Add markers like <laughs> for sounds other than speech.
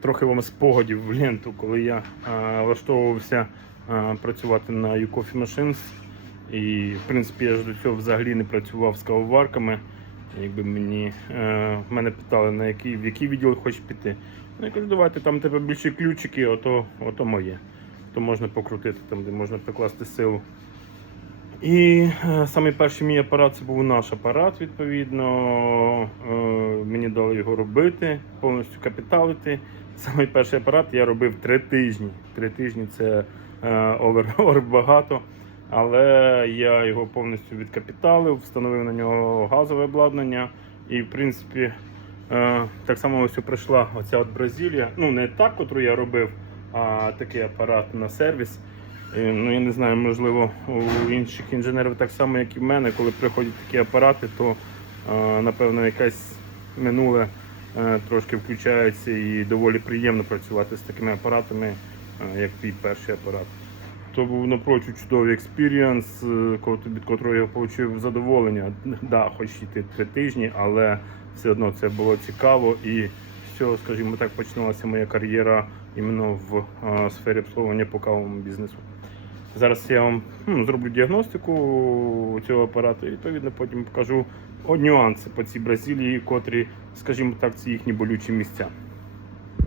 Трохи вам спогадів в ленту, коли я влаштовувався працювати на U-Coffee Machines. І, в принципі, я ж до цього взагалі не працював з кавоварками. Якби мені е, мене питали, на який, в який відділ хочеш піти. Ну, я кажу, давайте там тебе більше ключики, ото, ото моє. То можна покрутити, там, де можна прикласти силу. І е, самий перший мій апарат це був наш апарат, відповідно. Е, мені дали його робити, повністю капіталити. Самий перший апарат я робив три тижні. Три тижні це е, овер, <laughs> багато. Але я його повністю відкапіталив, встановив на нього газове обладнання. І, в принципі, так само ось прийшла оця от Бразилія. Ну, не та, котру я робив, а такий апарат на сервіс. Е, Ну, я не знаю, можливо, у інших інженерів так само, як і в мене, коли приходять такі апарати, то е, напевно якесь минуле е, трошки включається і доволі приємно працювати з такими апаратами, як твій перший апарат. То був напрочуд чудовий експірієнс, від котрого я отримав задоволення. Да, хоч і ти три тижні, але все одно це було цікаво і все, скажімо так, починалася моя кар'єра іменно в е, сфері обслуговування по кавовому бізнесу. Зараз я вам ну, зроблю діагностику цього апарату і відповідно потім покажу нюанси по цій Бразилії, котрі, скажімо так, ці їхні болючі місця.